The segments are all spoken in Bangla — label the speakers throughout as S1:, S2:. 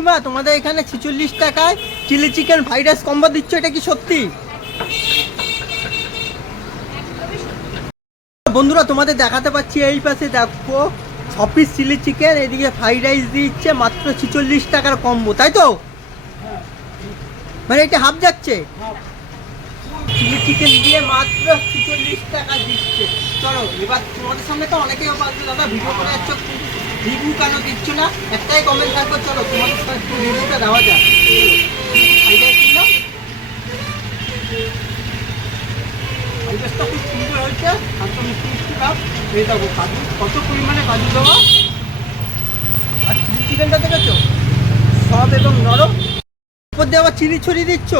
S1: কাকিমা, তোমাদের এখানে ছেচল্লিশ টাকায় chilli chicken fried rice combo দিচ্ছ, এটা কি সত্যি? বন্ধুরা, তোমাদের দেখাতে পাচ্ছি এই পাশে, দেখো ছ চিলি চিকেন, এদিকে ফ্রাইড রাইস দিচ্ছে, মাত্র ছেচল্লিশ টাকার কম্বো, তাই তো? মানে এটা হাফ যাচ্ছে? চিলি চিকেন দিয়ে মাত্র ছেচল্লিশ টাকা দিচ্ছে। চলো, এবার তোমাদের সামনে তো অনেকেই দাদা, ভিডিও করে যাচ্ছ রিভিউ কেন দিচ্ছ না? একটাই কমেন্ট থাকবে চলো তোমাদের সাথে একটু রিভিউটা দেওয়া যাক। পরিবেশটা খুব সুন্দর হয়েছে। আর তো মিষ্টি কত পরিমাণে কাজু দেবো? আর চিলি চিকেনটা দেখেছ? সব এবং নরম। উপর দিয়ে আবার চিলি ছড়িয়ে দিচ্ছ?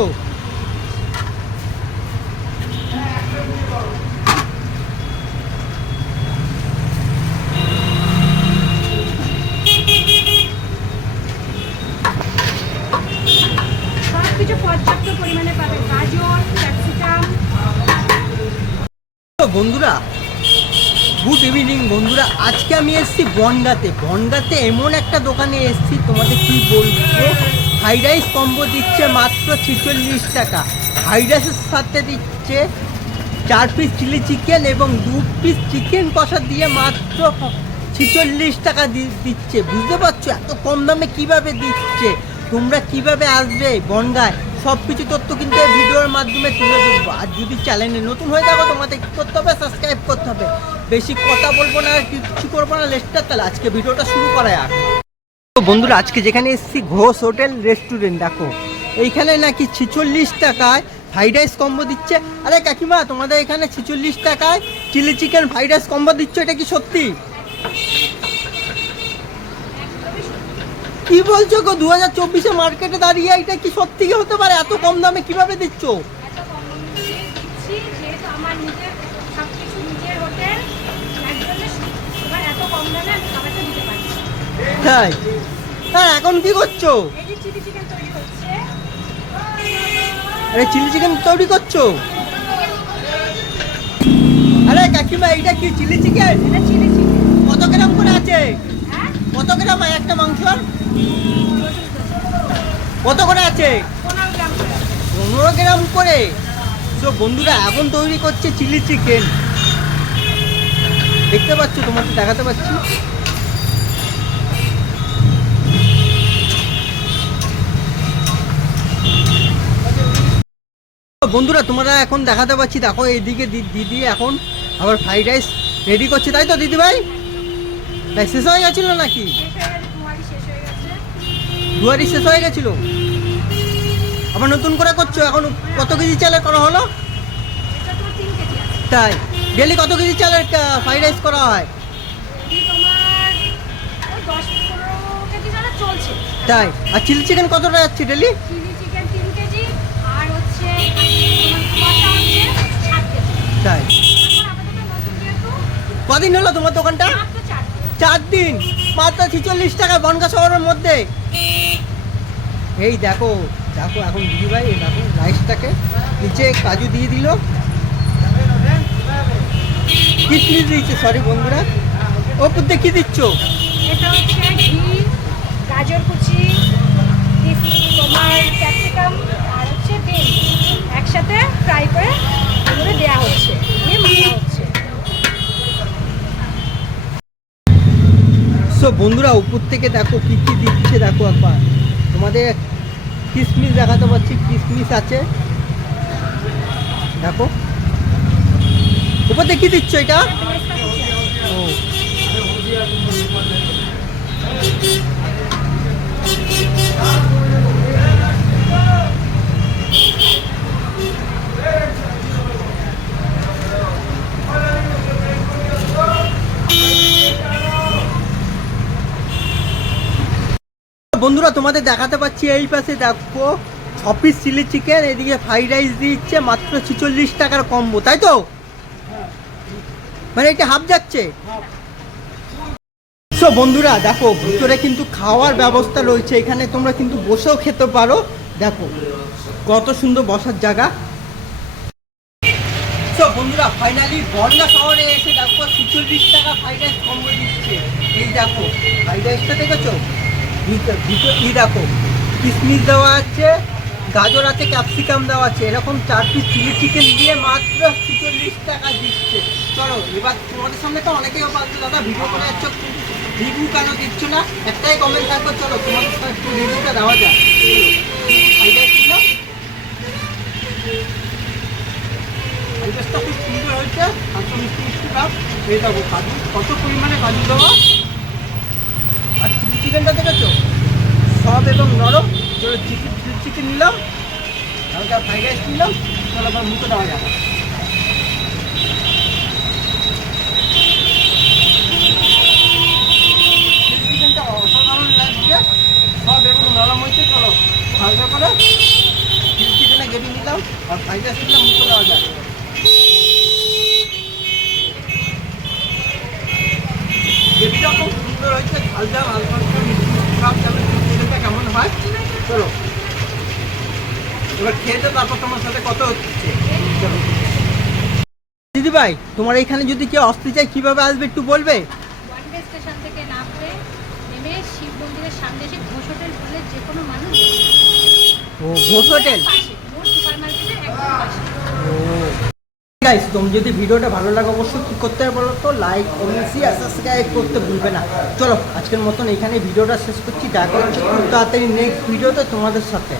S1: বন্ধুরা গুড ইভিনিং বন্ধুরা, আজকে আমি এসেছি বনগাতে। বনগাতে এমন একটা দোকানে এসেছি, তোমাদের কি বলব? ফ্রাইড রাইস কম্বো দিচ্ছে মাত্র ছেচল্লিশ টাকা। ফ্রাইড রাইসের সাথে দিচ্ছে চার পিস চিলি চিকেন এবং দু পিস চিকেন কষা দিয়ে মাত্র ছেচল্লিশ টাকা দিচ্ছে। বুঝতে পারছ? এত কম দামে কীভাবে দিচ্ছে? তোমরা কীভাবে আসবে বনগায়? সব কিছু তথ্য কিন্তু এই ভিডিওর মাধ্যমে তুলে ধরবো। আর যদি চ্যানেলে নতুন হয়ে থাকো, তোমাদের কী করতে হবে? সাবস্ক্রাইব করতে হবে। বেশি কথা বলব না, আর কিছু করব না লেস্টার তাহলে আজকে ভিডিওটা শুরু করা যাক। তো বন্ধুরা, আজকে যেখানে এসেছি, ঘোষ হোটেল রেস্টুরেন্ট দেখো। এইখানে নাকি ছিচল্লিশ টাকায় ফ্রাইড রাইস কম্বো দিচ্ছে। আরে কাকিমা, তোমাদের এখানে ছিচল্লিশ টাকায় chilli chicken fried rice combo দিচ্ছে, এটা কি সত্যি? কি বলছো গো? দু হাজার চব্বিশে মার্কেটে দাঁড়িয়ে এটা কি সত্যি হতে পারে? এত কম দামে কীভাবে দিচ্ছ? তাই? হ্যাঁ এখন কি করছ? আরে চিলি চিকেন তৈরি করছ? আরে কাকিমা এইটা কি চিলি চিকেন। কত গ্রাম করে আছে? কত গ্রাম হয় একটা মাংস কত করে আছে?
S2: পনেরো গ্রাম করে
S1: তো বন্ধুরা, এখন তৈরি করছে চিলি চিকেন। দেখতে পাচ্ছ তোমাকে দেখাতে পাচ্ছি। বন্ধুরা তোমরা এখন দেখাতে পাচ্ছি, দেখো এইদিকে দিদি এখন আবার ফ্রাইড রাইস রেডি করছে। তাই তো দিদি ভাই তাই শেষ হয়ে গেছিল নাকি? দুয়ারি শেষ হয়ে গেছিল? আবার নতুন করে করছ? এখন কত কেজি চালের করা হলো? তাই। ডেলি কত কেজি চালের ফ্রাইড রাইস করা হয়? তাই। আর চিলি চিকেন কতটা যাচ্ছে ডেলি? তাই। কদিন হলো তোমার দোকানটা?
S2: চার
S1: দিন মাত্র ছিচল্লিশ টাকা বনগা শহরের মধ্যে। এই দেখো দেখো এখন দিদি ভাই এই দেখো রাইসটাকে নিচে কাজু দিয়ে দিল। কিসমিস দিয়েছে সরি বন্ধুরা। ওপর দিয়ে কী দিচ্ছ?
S2: এটা হচ্ছে ঘি গাজর কুচি কিশমিশ, তোমার ক্যাপসিকাম আর হচ্ছে একসাথে ফ্রাই করে দেওয়া হচ্ছে
S1: সো বন্ধুরা, উপর থেকে দেখো কি কি দিচ্ছে, দেখো একবার। তোমাদের কিসমিস দেখাতে পারছি কিসমিস আছে। দেখো। উপর থেকে কি দিচ্ছ এটা। ও। বন্ধুরা, তোমাদের দেখাতে পাচ্ছি এই পাশে দেখো ছ পিস চিলি চিকেন, এদিকে ফ্রাইড রাইস দিচ্ছে, মাত্র ছিচল্লিশ টাকার কম্বো তাই তো? মানে এটা হাফ যাচ্ছে। বন্ধুরা, দেখো, ভিতরে কিন্তু খাওয়ার ব্যবস্থা রয়েছে, এখানে তোমরা কিন্তু বসেও খেতে পারো। দেখো, কত সুন্দর বসার জায়গা। বন্ধুরা ফাইনালি বনগা শহরে এসে দেখো, ছিচল্লিশ টাকা ফ্রাইড রাইস কম্বো দিচ্ছে। এই দেখো, ফ্রাইড রাইসটা দেখেছ? দেখো, কিশমিশ দেওয়া আছে, গাজর আছে, ক্যাপসিকাম দেওয়া আছে, এরকম চার পিস চিলি চিকেন দিয়ে মাত্র ছিচল্লিশ টাকা দিচ্ছে। চলো, এবার তোমাদের সামনে তো অনেকেই বলছে দাদা ভিডিও করে যাচ্ছ রিভিউ কেন দিচ্ছ না? একটাই কমেন্ট থাকবে, চলো, তোমাদের সাথে একটু রিভিউটা দেওয়া পরিবেশটা খুব সুন্দর হয়েছে কাজু, কত পরিমাণে কাজু দেওয়া? চিকেনটা দেখেছ? সব এবং নরম। চলো চিকেন চিকেন নিলাম। হালকা ফ্রাইড রাইস নিলাম। চলো আবার মুখে দেওয়া যাবে। চিকেনটা অসাধারণ সব নরম করে চিকেনে নিলাম। আর ফ্রাইড রাইস নিলাম মুখে দেওয়া যাবে। গ্রেভিটা সুন্দর হয়েছে ঝাল ঝাল হালকা হালকা মিষ্টি মিষ্টি ভাব যাবে চিকেনটা কেমন হয়? চলো। এবার খেয়ে তো তারপর তোমার সাথে কত হচ্ছে। দিদি ভাই তোমার এখানে যদি কেউ আসতে চায় কীভাবে আসবে একটু বলবে?
S2: স্টেশন থেকে নামবে নেমে শিব মন্দিরের সামনে এসে ঘোষ হোটেল বলে যে কোনো মানুষ
S1: ও ঘোষ হোটেল?
S2: সুপার মার্কেটের একদম পাশে।
S1: গাইস তুমি যদি ভিডিওটা ভালো লাগে অবশ্যই কী করতে হবে বলো তো লাইক কমেন্ট শেয়ার সাবস্ক্রাইব করতে ভুলবে না। চলো, আজকের মতন এখানে ভিডিওটা শেষ করছি। দেখা খুব তাড়াতাড়ি নেক্সট ভিডিওতে তোমাদের সাথে।